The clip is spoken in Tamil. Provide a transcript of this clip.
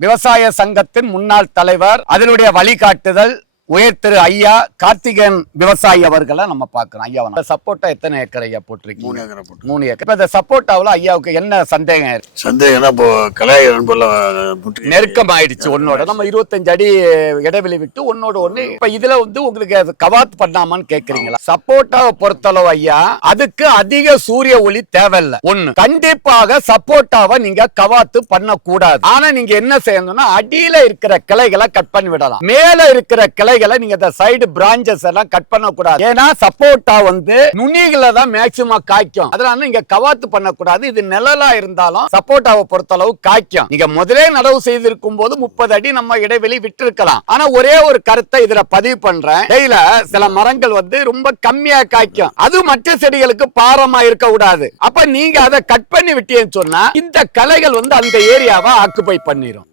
விவசாய சங்கத்தின் முன்னாள் தலைவர் அதனுடைய வழிகாட்டுதல் உயர் திரு ஐயா கார்த்திகேயன் விவசாயி அவர்களை நம்ம பார்க்கிறோம் ஐயா வணக்கம். சப்போட்டா எத்தனை ஏக்கர் ஐயா மூணு போட்டிருக்கீங்க ஏக்கரை போட்டு மூணு ஏக்கர். இப்ப இந்த சப்போட்டாவுல ஐயாவுக்கு என்ன சந்தேகம்? சந்தேகம்னா இப்போ கலாய நெருக்கம் ஆயிடுச்சு உன்னோட நம்ம இருபத்தஞ்சு அடி இடைவெளி விட்டு ஒன்னோட ஒண்ணு. இப்ப இதுல வந்து உங்களுக்கு அது கவாத் பண்ணாமான்னு கேக்குறீங்களா? சப்போட்டாவை பொறுத்தளவு ஐயா அதுக்கு அதிக சூரிய ஒளி தேவையில்ல. ஒண்ணு கண்டிப்பாக சப்போட்டாவை நீங்க கவாத்து பண்ணக்கூடாது. ஆனா நீங்க என்ன செய்யணும்னா அடியில இருக்கிற கிளைகளை கட் பண்ணி விடலாம். மேல இருக்கிற கிளைகளை நீங்க இந்த சைடு பிரான்ச்சஸ் எல்லாம் கட் பண்ணக்கூடாது. ஏன்னா சப்போட்டா வந்து நுனிகளை தான் மேக்சிமம் காய்க்கும். அதனால நீங்க கவாத்து பண்ணக்கூடாது. இது நிழலா இருந்தாலும் சப்போட்டாவை பொறுத்த அளவு காய்க்கும். நீங்க முதலே நடவு செய்திருக்கும் போது முப்பது அடி நம்ம இடைவெளி விட்டிருக்கலாம். ஆனா ஒரே ஒரு கருத்தை இதுல பதிவு பண்றேன். இடையில சில மரங்கள் வந்து ரொம்ப கம்மியா காய்க்கும். அது மற்ற செடிகளுக்கு பாரமா இருக்க கூடாது. அப்ப நீங்க அதை கட் பண்ணி விட்டீங்கன்னு சொன்னா இந்த களைகள் வந்து அந்த ஏரியாவை ஆக்குபை பண்ணிரும்.